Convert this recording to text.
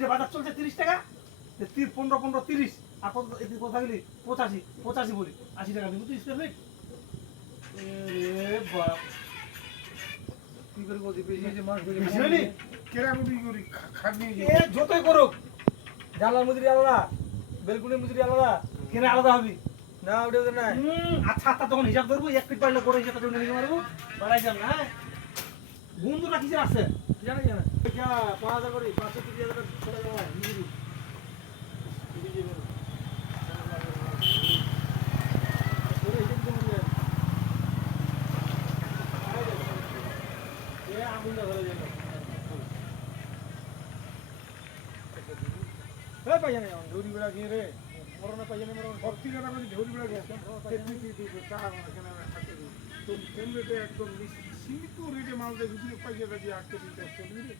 চিড়ে বাজার চলছে 30 টাকা, 15 15 30 আর কত এদিকে কথা গেলি 85 85 বলি 80 টাকা দিব তুই স্কয়ার ফিট। এ বাপ কি করে বলছি বেশি যে মাছ ধরে বুঝলি কেরা মুদি করি খাবি এ যতই করুক জানলার মজুরি আলাদা, বেলকুনির মজুরি আলাদা। কেন আলাদা হবি না ওটা তো নাই। আচ্ছা আচ্ছা তখন হিসাব ধরবো 1 ফিট পারলে করে হিসাবটা জন্য নিয়ে মারবো বাড়াই যাম না। বন্ধুরা কিসে আছে জানা জানা 5000 করে 530,000 টাকা চলে যাবে মজুরি। আগুনটা ধরে গেল। পাইয়া নেই ঢৌরি বেড়া গিয়ে রে মরণে পাইয়া নেই মরণ। ভক্তি কথা বলি ঢৌরি বেড়া গিয়ে চা এখানে হাতে দিই তো কম রেটে একদম সীমিত রেটে মাল দেয় যদি পয়সা দিয়ে আটকে দিতে